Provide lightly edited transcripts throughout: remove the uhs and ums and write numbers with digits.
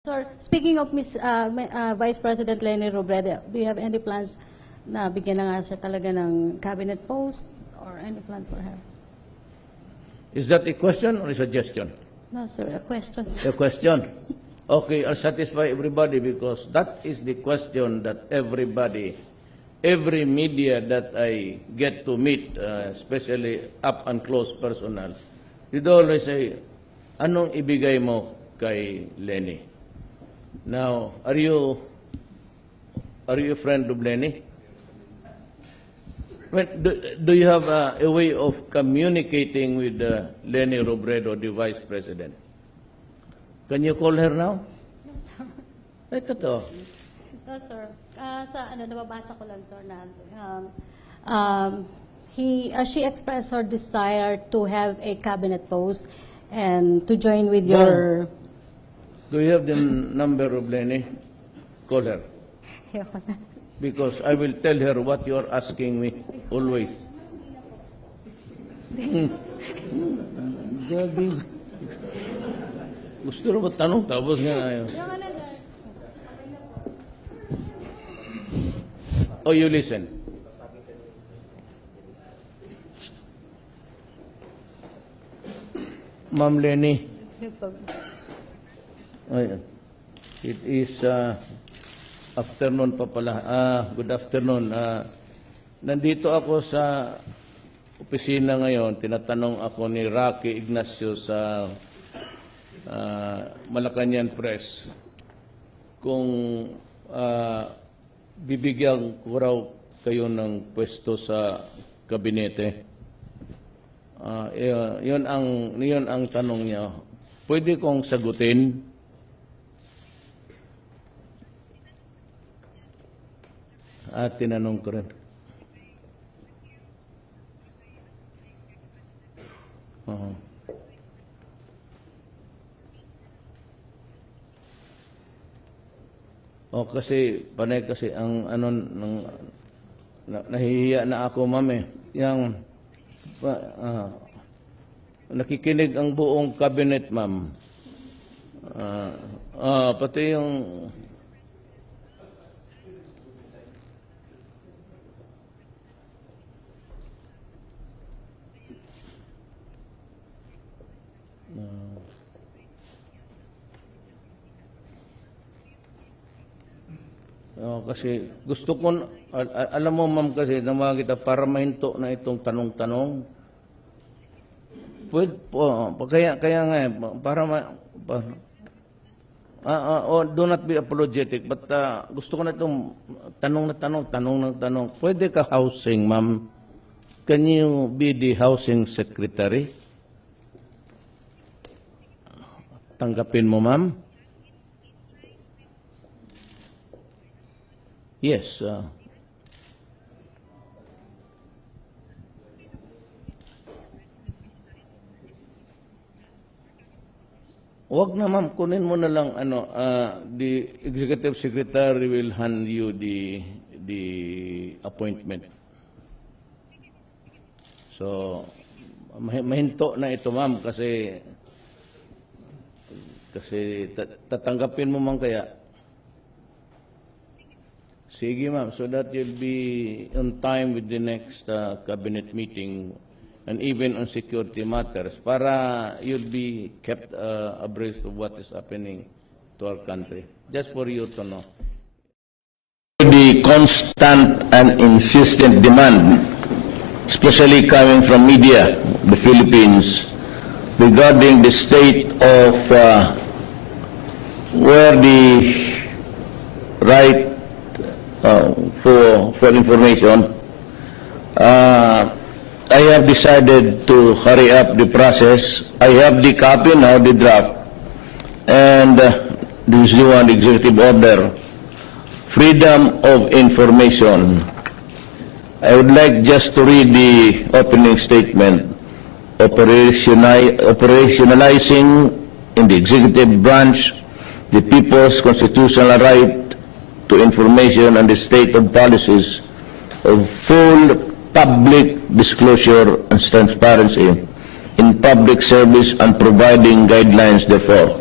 Sir, speaking of Vice President Leni Robredo, do you have any plans na bigyan na nga siya talaga ng cabinet post or any plan for her? Is that a question or a suggestion? No, sir, a question, A sir. question. Okay, I'll satisfy everybody because that is the question that everybody, every media that I get to meet, especially up and close personal, you'd always say, anong ibigay mo kay Leni? Now, are you a friend of Leni? Do you have a way of communicating with Leni Robredo, the Vice President? Can you call her now? No, sir. Ito to. No, sir. Nababasa ko lang, sir, na she expressed her desire to have a cabinet post and to join with your... Do you have the number of Leni? Call her. Because I will tell her what you are asking me always. Gabi. Gusto na ba tanong? Tapos nga na yun. Oh, you listen. Ma'am Leni. Ayan. It is afternoon pa pala. Good afternoon. Nandito ako sa opisina ngayon. Tinatanong ako ni Rocky Ignacio sa Malacanang Press kung bibigyan ko raw kayo ng pwesto sa kabinete. Yun ang tanong niya. Pwede kong sagutin? At tinanong ko rin. Kasi panay kasi ang nahihiya na ako, ma'am eh. Yang nakikinig ang buong cabinet, ma'am. Pati yung kasi gusto ko, alam mo ma'am kasi, naman kita para mahinto na itong tanong-tanong. Pwede po, kaya nga para do not be apologetic, but gusto ko na itong tanong. Pwede ka housing, ma'am? Can you be the housing secretary? Tanggapin mo, ma'am? Yes. Wag na, ma'am, kunin mo na lang the executive secretary will hand you the appointment. So mahinto na ito, ma'am, kasi tatanggapin mo man kaya. Sige, ma'am, so that you'll be on time with the next cabinet meeting and even on security matters para you'll be kept abreast of what is happening to our country. Just for you to know. The constant and insistent demand, especially coming from media, the Philippines, regarding the state of where the right for information, I have decided to hurry up the process. I have the copy now, the draft, and this is the one executive order, freedom of information. I would like just to read the opening statement. Operationalizing in the executive branch the people's constitutional right to information and the state of policies of full public disclosure and transparency in public service and providing guidelines therefore.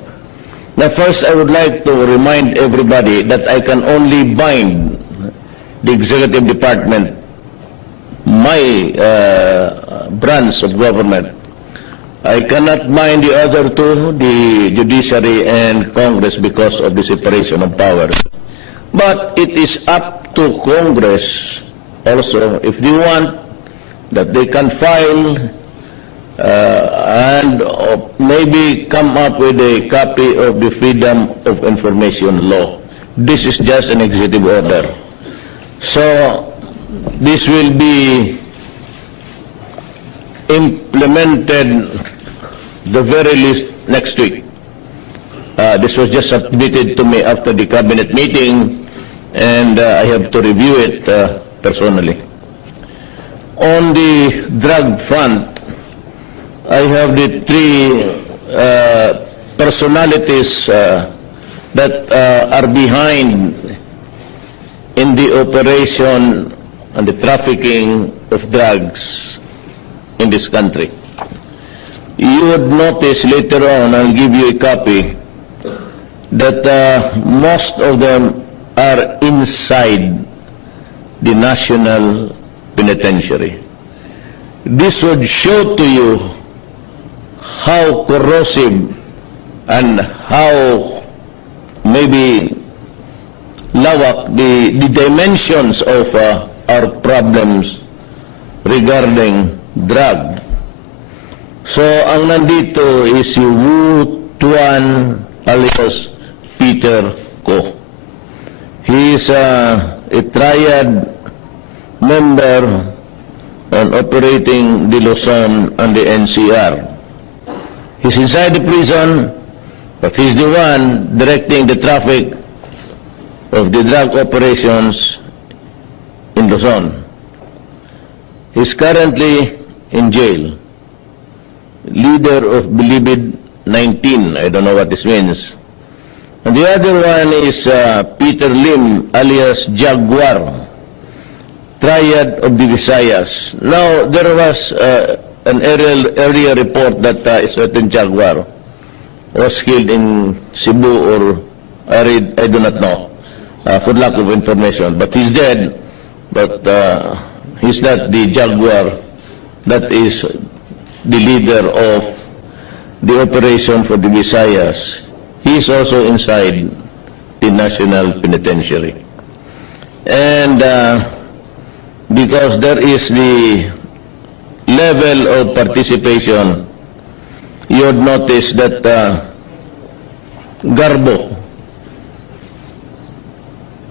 Now, first, I would like to remind everybody that I can only bind the executive department, my branch of government. I cannot bind the other two, the judiciary and Congress, because of the separation of powers. But it is up to Congress also, if they want, that they can file and maybe come up with a copy of the Freedom of Information Law. This is just an executive order. So, this will be implemented the very least next week. This was just submitted to me after the cabinet meeting, and I have to review it personally. On the drug front, I have the three personalities that are behind in the operation and the trafficking of drugs in this country. You would notice later on, I'll give you a copy, that most of them are inside the National Penitentiary. This would show to you how corrosive and how maybe lawak the dimensions of our problems regarding drug. So, ang nandito is si Wu Tuan alias Peter Ko. He is a triad member on operating the Luzon and the NCR. He's inside the prison, but he's the one directing the traffic of the drug operations in Luzon. He's currently in jail. Leader of Bilibid 19, I don't know what this means. And the other one is Peter Lim alias Jaguar, triad of the Visayas. Now, there was an earlier report that a certain Jaguar was killed in Cebu, or I do not know, for lack of information. But he's dead, but he's not the Jaguar that is the leader of the operation for the Visayas. He is also inside the National Penitentiary. And because there is the level of participation, you would notice that Garbo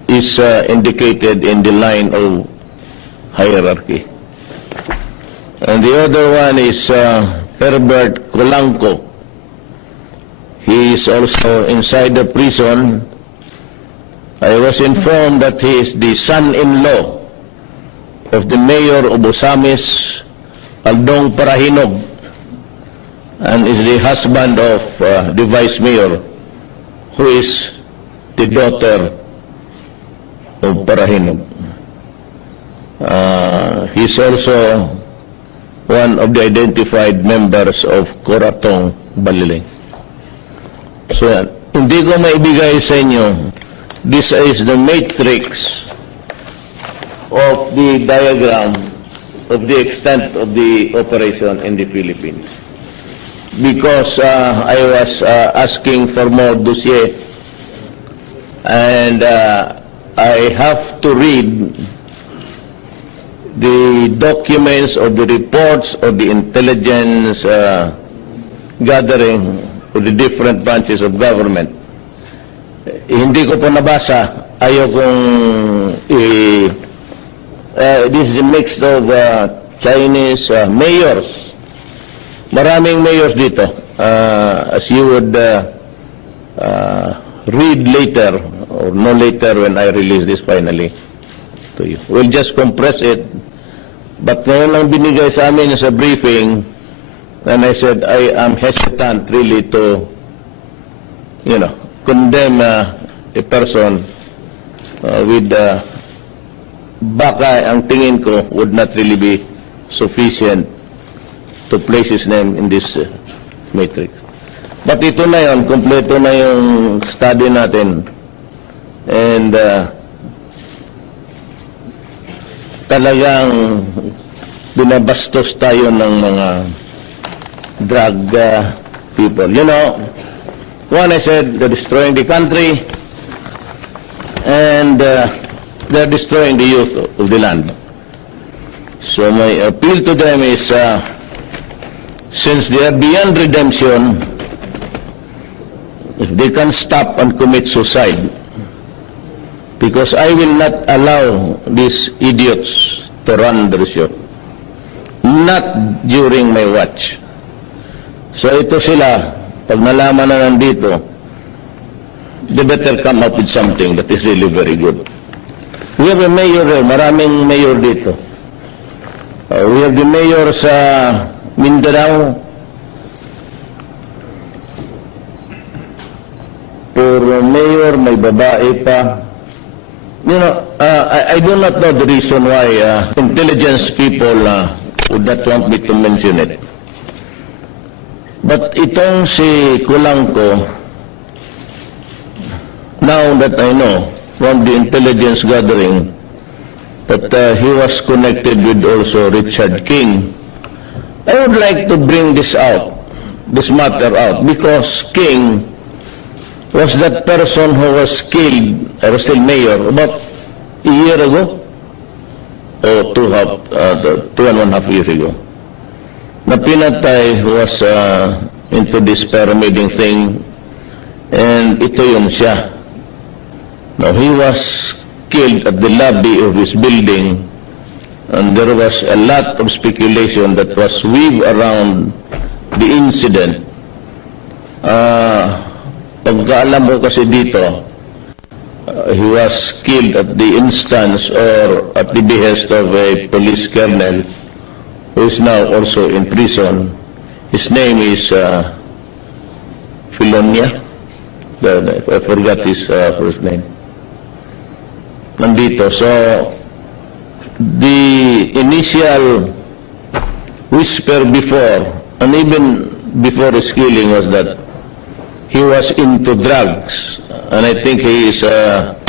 is indicated in the line of hierarchy. And the other one is Herbert Colanco. He is also inside the prison. I was informed that he is the son-in-law of the mayor of Osamis, Aldong Parahinog, and is the husband of the vice mayor, who is the daughter of Parahinog. He is also one of the identified members of Coratong Baliling. So, hindi ko maibigay sa inyo. This is the matrix of the diagram of the extent of the operation in the Philippines. Because I was asking for more dossier, and I have to read the documents or the reports of the intelligence gathering of the different branches of government. Hindi ko po nabasa. Ayaw kong this is a mix of Chinese mayors. Maraming mayors dito. As you would read later, or no later when I release this finally to you. We'll just compress it. But ngayon lang binigay sa amin sa briefing, and I said I am hesitant really to, condemn a person with baka ang tingin ko would not really be sufficient to place his name in this matrix. But ito na yun, kompleto na yung study natin. And talagang binabastos tayo ng mga drug people. You know, one I said, they're destroying the country and they're destroying the youth of the land. So my appeal to them is, since they are beyond redemption, if they can stop and commit suicide, because I will not allow these idiots to run the show. Not during my watch. So ito sila, pag nalaman na nandito, they better come up with something that is really very good. We have a mayor there, maraming mayor dito. We have the mayor sa Mindanao, puro mayor, may babae pa. You know, I do not know the reason why intelligence people would not want me to mention it. But itong si Kulangko, now that I know from the intelligence gathering that he was connected with also Richard King, I would like to bring this matter out, because King was that person who was killed, I was still mayor, about a year ago, or 2.5 years ago, na pinatay, who was into this pyramiding thing, and ito yun siya. Now, he was killed at the lobby of his building, and there was a lot of speculation that was weaved around the incident. Pagkaalam ko kasi dito, he was killed at the instance or at the behest of a police colonel who is now also in prison. His name is Filonia. I forgot his first name. Nandito. So, the initial whisper before, and even before his killing, was that he was into drugs. And I think he is, ang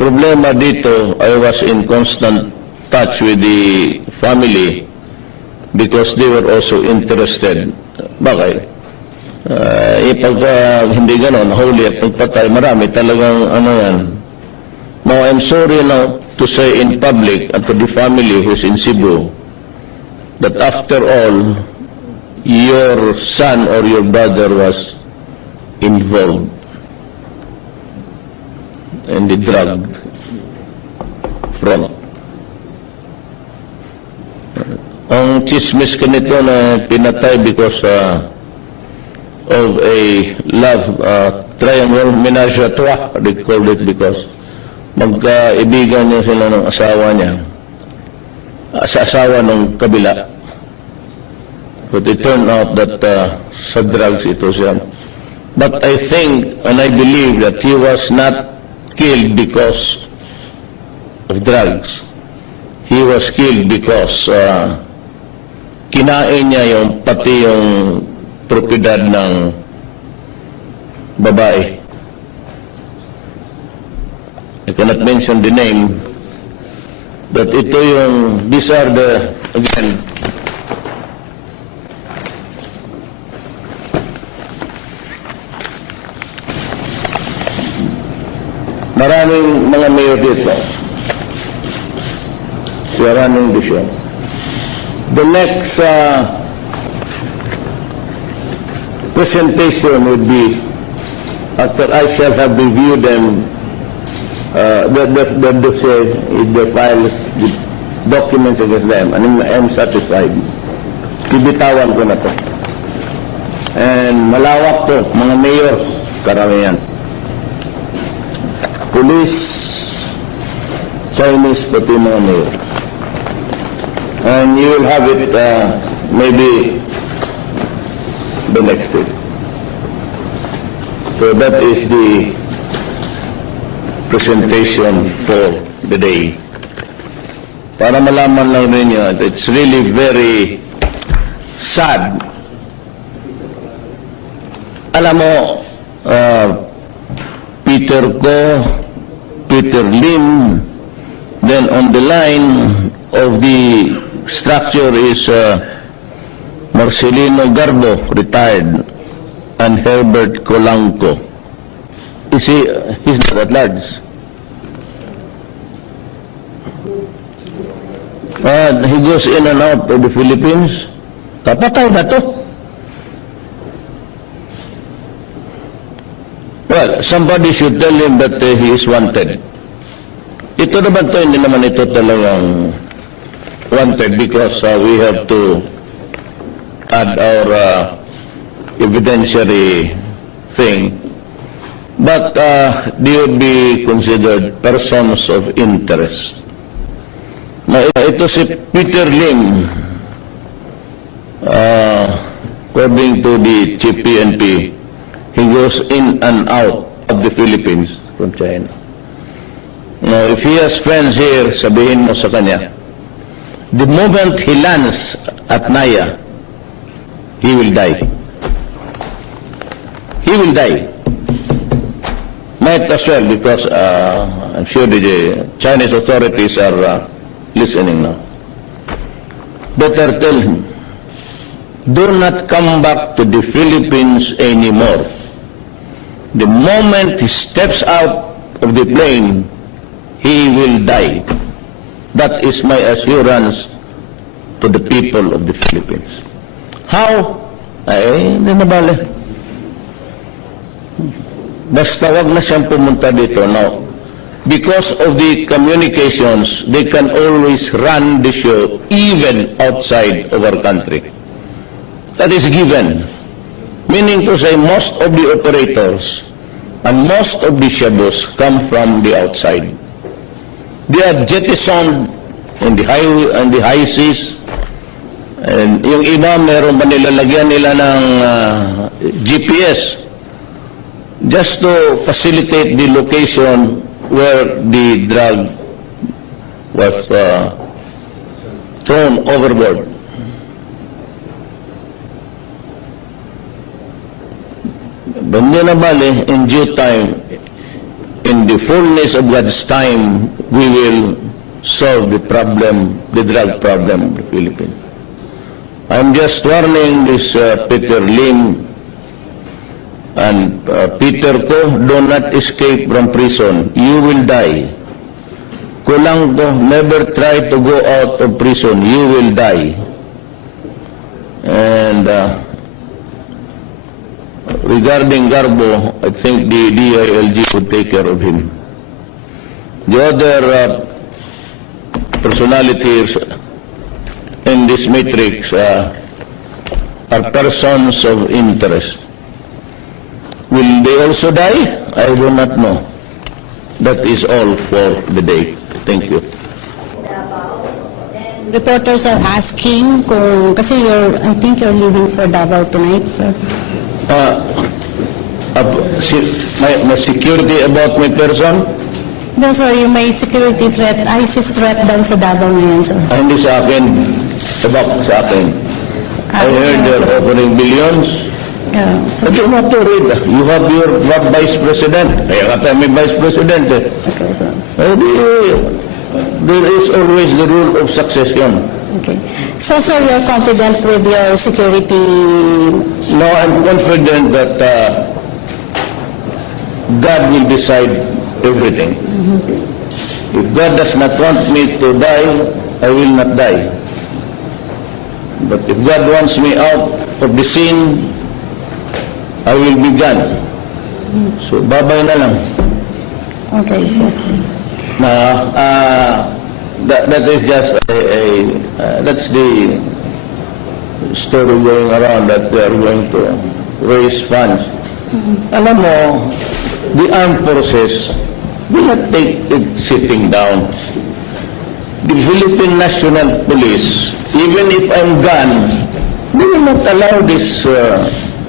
problema dito, I was in constant touch with the family because they were also interested. Bakit? Pag hindi ganon, huli at pagpatay, marami talagang ano yan. Now, I'm sorry now to say in public and to the family who's in Cebu that after all, your son or your brother was involved in the drug front. Ang chismis ka nito na pinatay because of a love triangle, menage a trois, they called it, because magkaibigan niya sila ng asawa niya, sa asawa ng kabila. But it turned out that sa drugs ito siya. But I think and I believe that he was not killed because of drugs. He was killed because kinain niya yung pati yung propiedad ng babae. I cannot mention the name, but ito yung, these are the, again, maraming mga mayor dito. We are running the show. The next presentation would be after I shall have reviewed them, the files, the documents against them, and I'm satisfied. Bibitawan ko na to. And malawak to, mga mayor, karamihan. Police, Chinese, pati mga mayor. And you will have it maybe the next week. So that is the presentation for the day. Para malaman lang ninyo, it's really very sad alam mo, Peter Ko, Peter Lim, then on the line of the structure is Marcelino Garbo, retired, and Herbert Colanco. He's not at large. He goes in and out of the Philippines. Kapatay na to. Well, somebody should tell him that he is wanted. Ito naman to, hindi naman ito talagang wanted because we have to add our evidentiary thing. But they would be considered persons of interest. Ito si Peter Lim, according to the Chief PNP, he goes in and out of the Philippines from China. Now, if he has friends here, sabihin mo sa kanya, the moment he lands at Naya, he will die. He will die. Might as well, because I'm sure the Chinese authorities are listening now. Better tell him, do not come back to the Philippines anymore. The moment he steps out of the plane, he will die. That is my assurance to the people of the Philippines. How? Ay, hindi na bale. Basta wag na siyang pumunta dito, no? Because of the communications, they can always run the show even outside of our country. That is given. Meaning to say, most of the operators and most of the shadows come from the outside. They are jettisoned in the high seas. And yung iba, meron pa nilalagyan nila ng GPS just to facilitate the location where the drug was thrown overboard. Hindi na bale, in due time, in the fullness of God's time, we will solve the problem, the drug problem of the Philippines. I'm just warning this Peter Lim and Peter Ko, do not escape from prison. You will die. Colanco, never try to go out of prison. You will die. And regarding Garbo, I think the DILG would take care of him. The other personalities in this matrix are persons of interest. Will they also die? I do not know. That is all for the day. Thank you. Reporters are asking kung, kasi I think you're leaving for Davao tonight, sir. My security about my person? No, sir, yung may security threat, ISIS threat daw sa Davao ngayon, sir. Hindi sa akin. About sa akin. I heard they're offering billions. Yeah, I do not to read. You have your vice president. Kaya ka tayo may vice president eh. okay, sir. There is always the rule of succession. Okay. So, sir, you're confident with your security? No, I'm confident that God will decide everything. If God does not want me to die, I will not die. But if God wants me out of the scene, I will be gone. So, babay na lang. Okay, sir. That is just that's the story going around that they are going to raise funds. Alam mo, the armed forces will not take it sitting down. The Philippine National Police, even if I'm gone, they will not allow these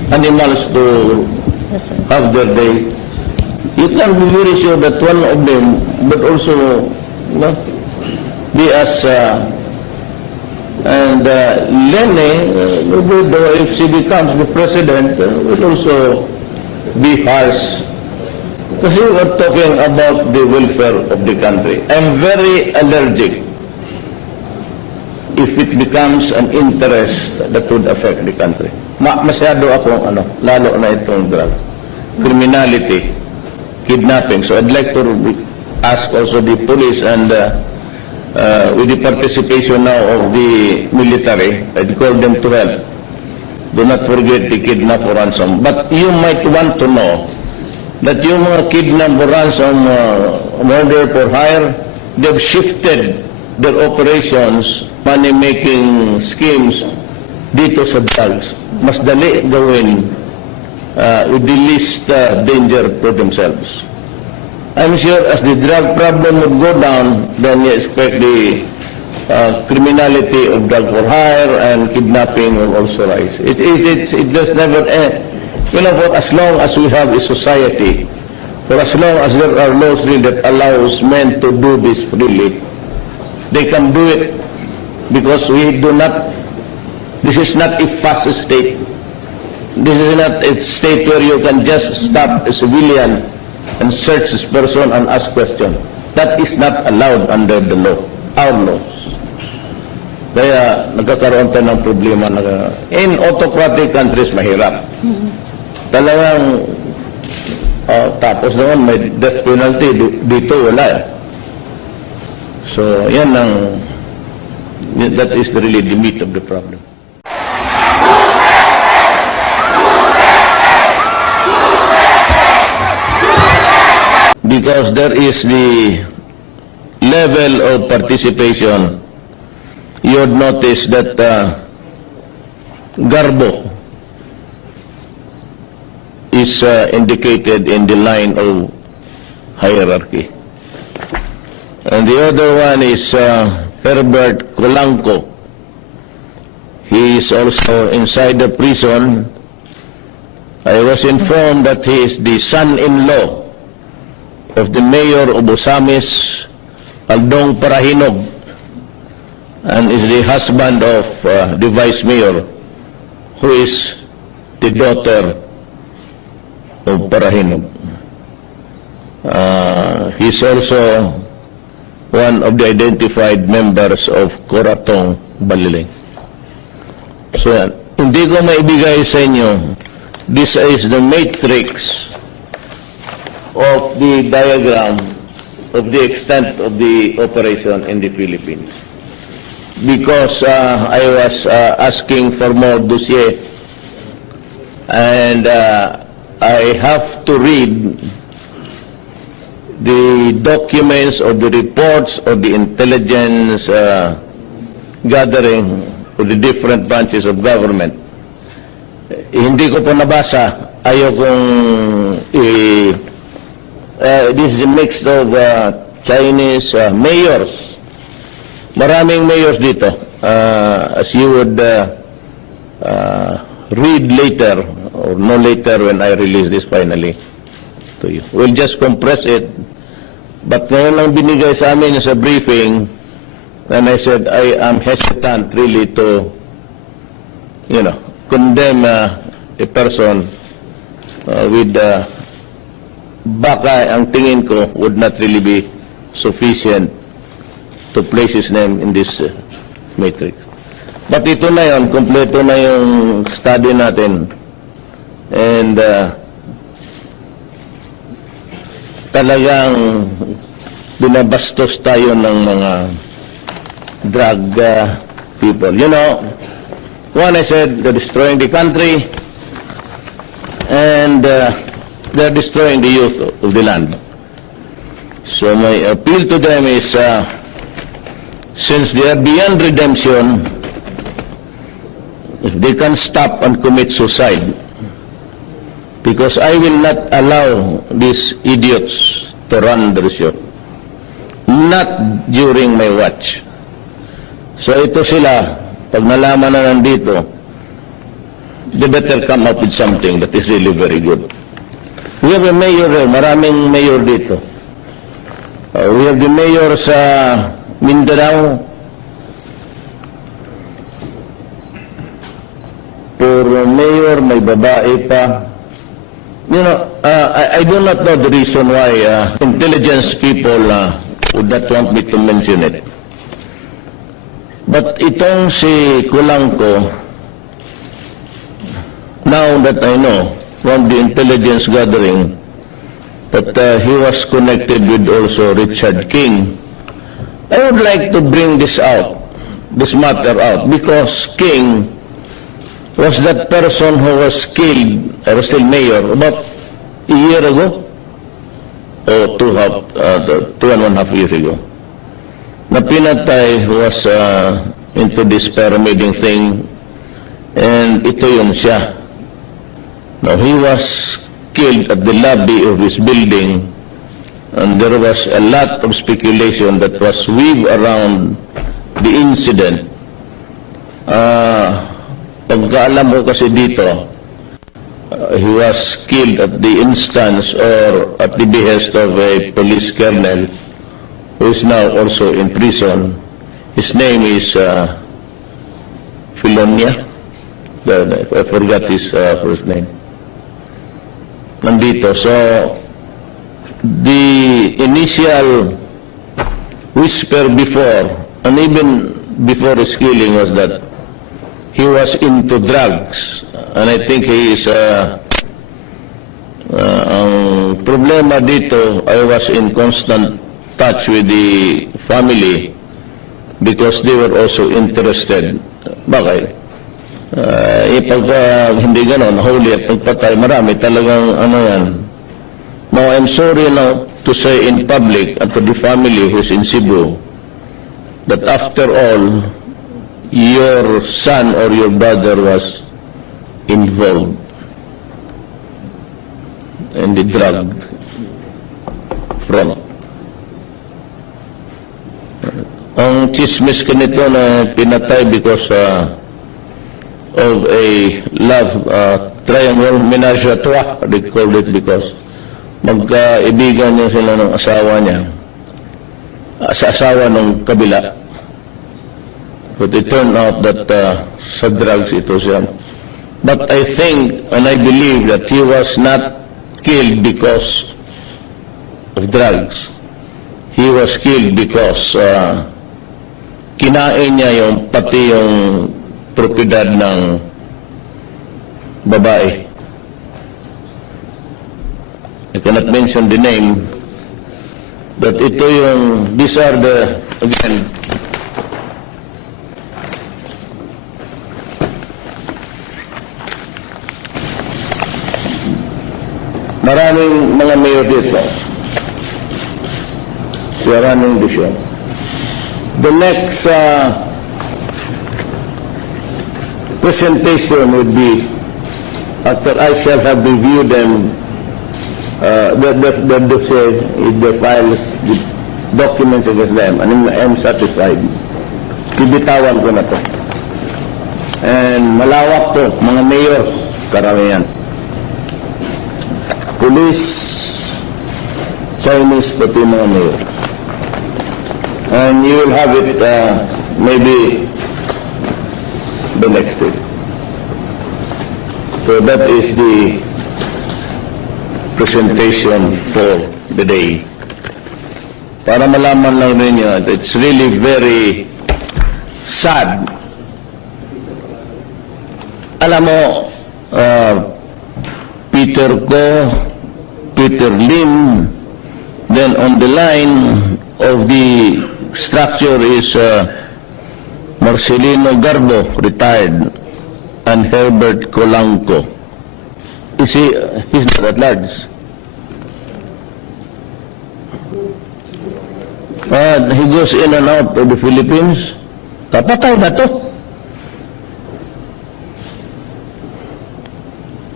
animals to Yes, sir. have their day. You can be very sure that one of them, but also, be as, and Lene, if she becomes the president, will also be harsh. Kasi we're talking about the welfare of the country. I'm very allergic if it becomes an interest that would affect the country. Masyado akong lalo na itong drug. Criminality, kidnapping. So I'd like to ask also the police and with the participation now of the military, I'd call them to help. Do not forget the kidnap or ransom. But you might want to know that yung mga kidnap or ransom, murder for hire, they've shifted their operations, money-making schemes dito sa drugs. Mas dali gawin with the least danger to themselves. I'm sure as the drug problem would go down, then you expect the criminality of drug for hire and kidnapping will also rise. It just never end. You know, for as long as we have a society, for as long as there are laws that allows men to do this freely, they can do it because we do not, this is not a fast state. This is not a state where you can just stop a civilian and search this person and ask questions. That is not allowed under the law, our laws. Kaya nagkakaroon tayo ng problema na in autocratic countries mahirap. Talagang tapos naman may death penalty, dito wala. So yan that is really the meat of the problem. Because there is the level of participation, you would notice that Garbo is indicated in the line of hierarchy. And the other one is Herbert Colanco. He is also inside the prison. I was informed that he is the son-in-law of the mayor of Osamis, Aldong Parahinog, and is the husband of the vice mayor, who is the daughter of Parahinog. He's also one of the identified members of Coratong Baliling. So, hindi ko maibigay sa inyo, this is the matrix of the diagram of the extent of the operation in the Philippines. Because I was asking for more dossier, and I have to read the documents or the reports or the intelligence gathering of the different branches of government. Hindi ko po nabasa, ayaw kong this is a mix of Chinese mayors. Maraming mayors dito. As you would read later, or no later when I release this finally to you. We'll just compress it. But ngayon lang binigay sa amin sa briefing, and I said I am hesitant really to, condemn a person with baka ang tingin ko would not really be sufficient to place his name in this matrix. But ito na yun, kompleto na yung study natin. And talagang binabastos tayo ng mga drug people. You know, one I said, they're destroying the country, and they're destroying the youth of the land. So my appeal to them is, since they are beyond redemption, if they can stop and commit suicide, because I will not allow these idiots to run the show. Not during my watch. So ito sila, pag nalaman na nandito, they better come up with something that is really very good. We have a mayor there, maraming mayor dito. We have the mayor sa Mindanao, puro mayor, may babae pa. You know, I do not know the reason why intelligence people would not want me to mention it. But itong si Kulangko, now that I know from the intelligence gathering that he was connected with also Richard King, I would like to bring this matter out, because King was that person who was killed, I was still mayor, about a year ago, or 2.5 years ago, na pinatay, who was into this pyramiding thing, and ito yun siya. Now, he was killed at the lobby of his building, and there was a lot of speculation that was weaved around the incident. Pagkaalam ko kasi dito, he was killed at the instance or at the behest of a police colonel who is now also in prison. His name is Filonia. I forgot his first name. Nandito. So, the initial whisper before, and even before his killing, was that he was into drugs. And I think he is, ang problema dito, I was in constant touch with the family because they were also interested. Bakit? Hindi ganon, huli at pagpatay, marami talagang ano yan. Now, I'm sorry now to say in public and to the family who's in Cebu that after all, your son or your brother was involved in the drug front. Ang chismis ka nito na pinatay because of a love triangle, menage a trois, they called it, because magkaibigan niya sila ng asawa niya, sa asawa ng kabila. But it turned out that sa drugs ito siya. But I think and I believe that he was not killed because of drugs. He was killed because kinain niya yung pati yung propiedad ng babae. I cannot mention the name, but ito yung, these are the, again, maraming mga mayor dito. We are running the show. The next presentation would be after I shall have reviewed them, the files, the documents against them, and I'm satisfied. Bibitawan ko na to. And malawak to, mga mayor, karamihan. Police, Chinese, pati mga mayor. And you will have it maybe the next week. So that is the presentation for the day. Para malaman lang ninyo, it's really very sad. Alam mo, Peter Go, Peter Lim, then on the line of the structure is Marcelino Garbo, retired, and Herbert Colanco. You see, he's not at large. He goes in and out of the Philippines. Kapatay na to.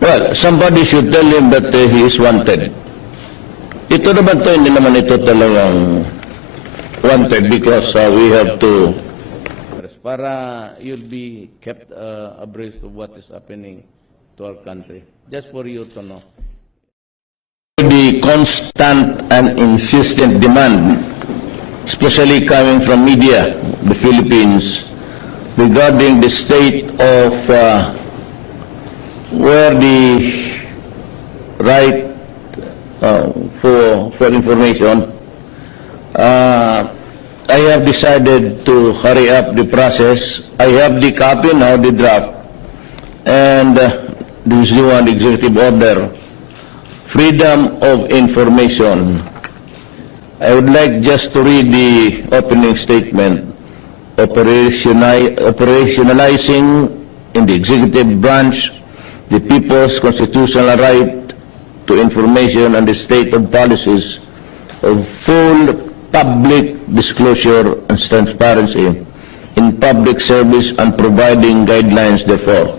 Well, somebody should tell him that he is wanted. Ito naman to, hindi naman ito talagang wanted because we have to... Para you'll be kept abreast of what is happening to our country. Just for you to know. The constant and insistent demand, especially coming from media, the Philippines, regarding the state of where the right for information. I have decided to hurry up the process. I have the copy now, the draft, and this is one executive order, freedom of information. I would like just to read the opening statement. Operationalizing in the executive branch the people's constitutional right to information and the state of policies of full public disclosure and transparency in public service and providing guidelines therefore.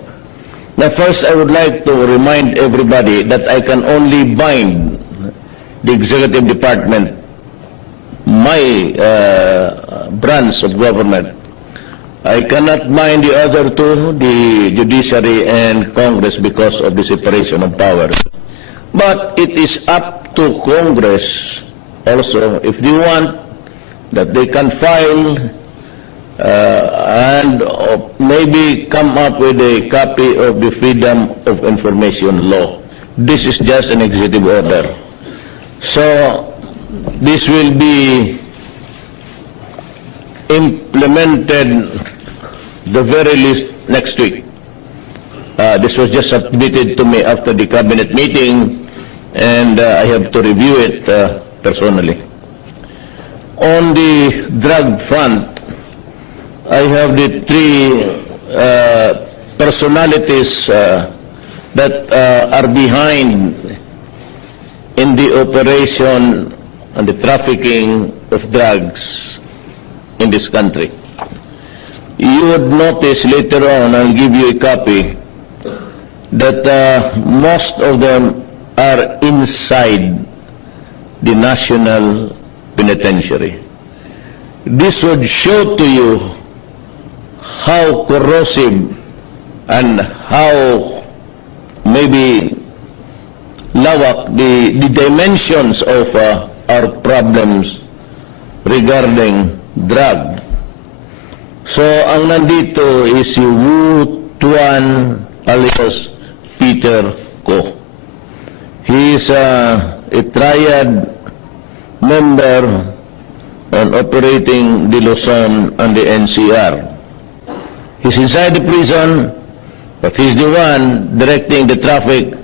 Now first I would like to remind everybody that I can only bind the executive department, my branch of government. I cannot bind the other two, the judiciary and Congress, because of the separation of powers. But it is up to Congress also, if they want, that they can file and maybe come up with a copy of the Freedom of Information Law. This is just an executive order. So this will be implemented the very least next week. This was just submitted to me after the cabinet meeting, and I have to review it personally. On the drug front, I have the three personalities that are behind in the operation and the trafficking of drugs in this country. You would notice later on, I'll give you a copy, that most of them are inside the National Penitentiary. This would show to you how corrosive and how maybe lawak the dimensions of our problems regarding drug. So, ang nandito is si Wu Tuan alias Peter Ko. He is a triad member on operating the Luzon and the NCR. He's inside the prison, but he's the one directing the traffic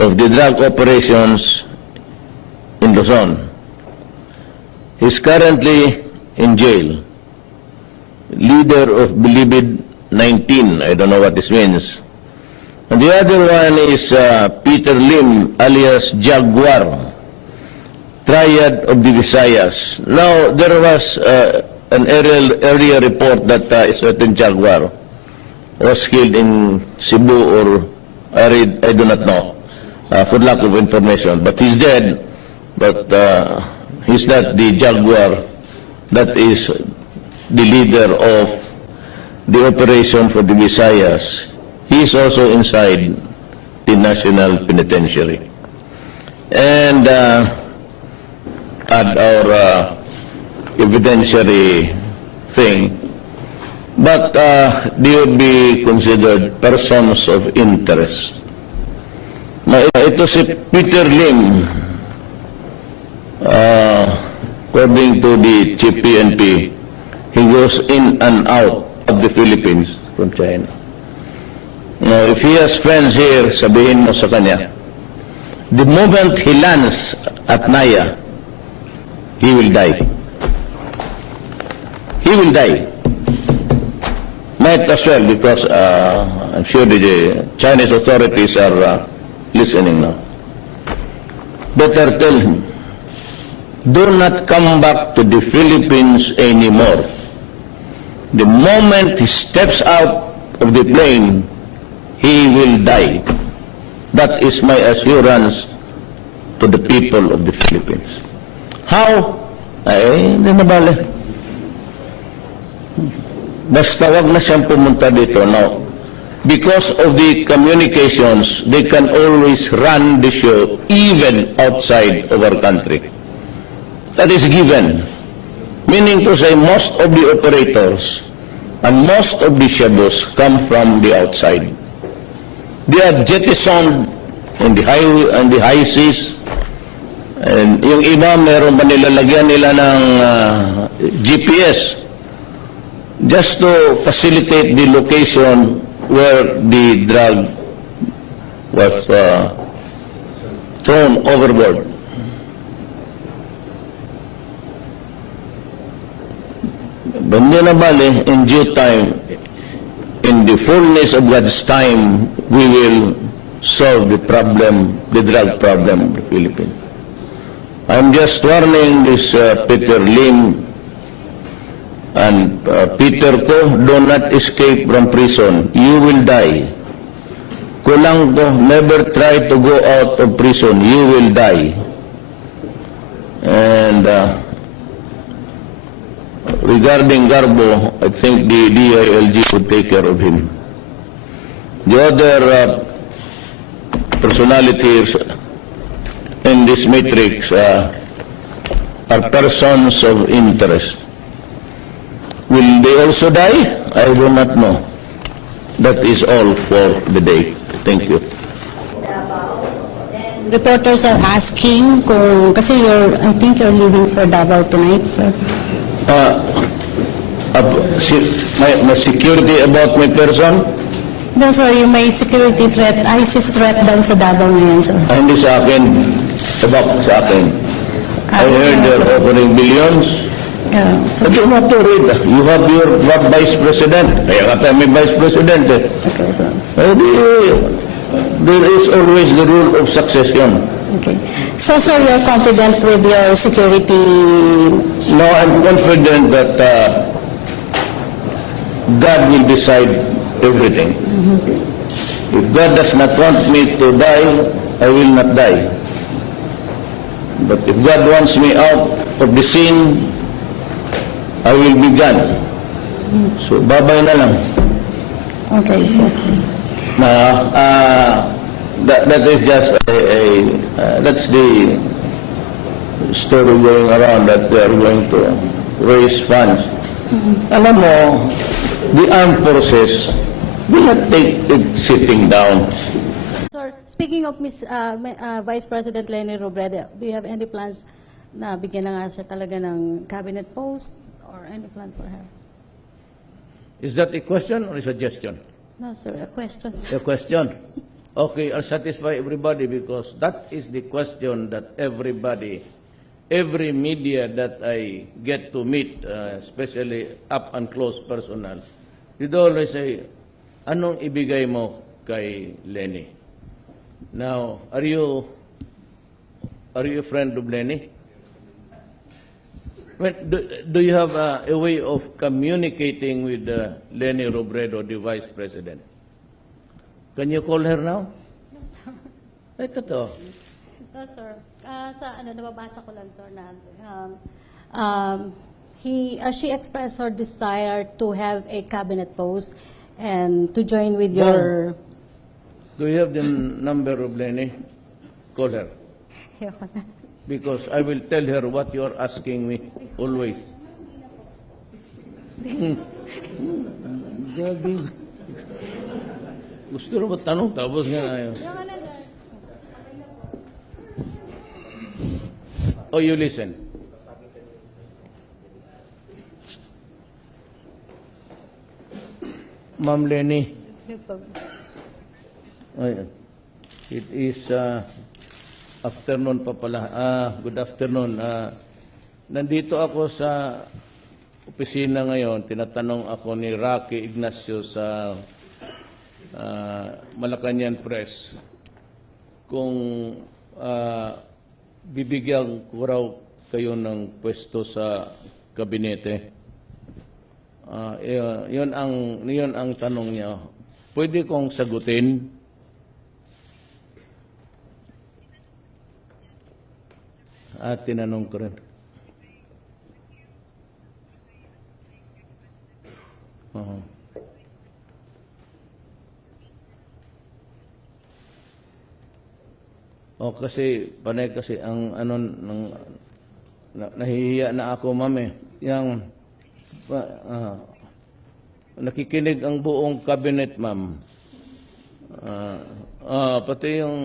of the drug operations in Luzon. He's currently in jail. Leader of Bilibid 19, I don't know what this means. And the other one is Peter Lim alias Jaguar, triad of the Visayas. Now, there was an earlier report that a certain Jaguar was killed in Cebu, or I do not know, for lack of information. But he's dead, but he's not the Jaguar that is the leader of the operation for the Visayas. He is also inside the National Penitentiary. And at our evidentiary thing, but they would be considered persons of interest. Now, ito si Peter Lim, according to the Chief PNP, he goes in and out of the Philippines from China. Now, if he has friends here, sabihin mo sa kanya, the moment he lands at Naya, he will die. He will die. Might as well, because I'm sure the Chinese authorities are listening now. Better tell him, do not come back to the Philippines anymore. The moment he steps out of the plane, he will die. That is my assurance to the people of the Philippines. How? Ay, hindi na bale. Basta wag na siyang pumunta dito. Now, because of the communications, they can always run the show even outside of our country. That is given. Meaning to say, most of the operators and most of the shadows come from the outside. They are jettisoned in the high seas. And yung iba, meron pa nilalagyan nila ng GPS just to facilitate the location where the drug was thrown overboard. Hindi na bali, in due time, in the fullness of God's time, we will solve the problem, the drug problem of the Philippines. I'm just warning this Peter Lim and Peter Ko, do not escape from prison. You will die. Kulang ko, never try to go out of prison. You will die. And regarding Garbo, I think the DILG would take care of him. The other personalities in this matrix are persons of interest. Will they also die? I do not know. That is all for the day. Thank you. Reporters are asking kasi I think you're leaving for Davao tonight, sir. My security about my person? No, sir, yung may security threat, ISIS threat daw sa Davao ngayon, sir. Hindi sa akin. About sa akin. I heard they're offering billions. So, Do not to read. You have your vice president. Kaya ka tayo may vice president. okay, sir. There is always the rule of succession. Okay. So, sir, you're confident with your security? No, I'm confident that God will decide everything. If God does not want me to die, I will not die. But if God wants me out of the scene, I will be gone. So, babay na lang. Okay, sir. That is just that's the story going around that they are going to raise funds. Alam mo, the armed forces will not take it sitting down. Sir, speaking of Vice President Leni Robredo, do you have any plans na bigyan na nga siya talaga ng cabinet post or any plan for her? Is that a question or a suggestion? No, sir, a question, A sir. question. Okay, I'll satisfy everybody because that is the question that everybody, every media that I get to meet, especially up and close personal, they always say, anong ibigay mo kay Leni? Now, are you a friend of Leni? Well, do you have a way of communicating with Leni Robredo, the Vice President? Can you call her now? No, sir. Ito to. No, sir. Nababasa ko lang, sir, na she expressed her desire to have a cabinet post and to join with your... Do you have the number of Leni? Call her. Because I will tell her what you are asking me always. Grabe. Gusto na ba tanong? Tapos nga na yun. Oh, you listen. Ma'am Leni. It is afternoon pa pala. Good afternoon. Nandito ako sa opisina ngayon. Tinatanong ako ni Rocky Ignacio sa Malacanang Press kung bibigyan ko raw kayo ng pwesto sa kabinete. Yun ang tanong niya. Pwede kong sagutin? At tinanong ko rin. Kasi panay kasi ang nahihiya na ako, ma'am eh. Yang nakikinig ang buong cabinet, ma'am. Pati yung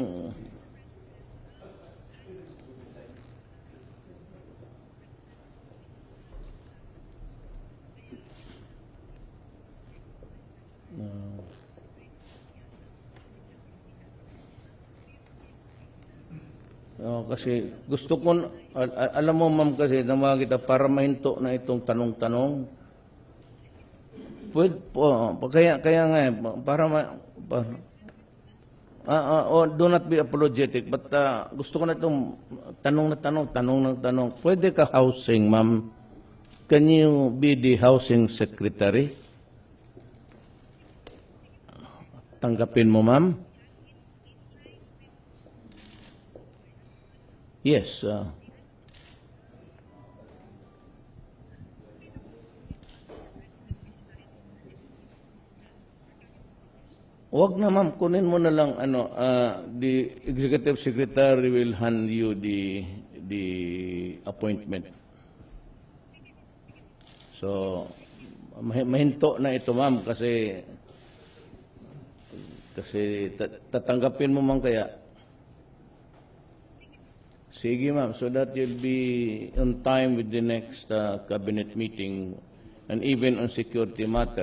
kasi gusto ko, alam mo ma'am kasi, naman kita para mahinto na itong tanong-tanong. Pwede po, kaya nga, para do not be apologetic, but gusto ko na itong tanong. Pwede ka housing, ma'am? Can you be the housing secretary? Tanggapin mo, ma'am? Yes. Wag na ma'am, kunin mo na lang the executive secretary will hand you the appointment. So mahinto na ito ma'am kasi tatanggapin mo man kaya. Sige ma'am, so that you'll be on time with the next cabinet meeting and even on security matter.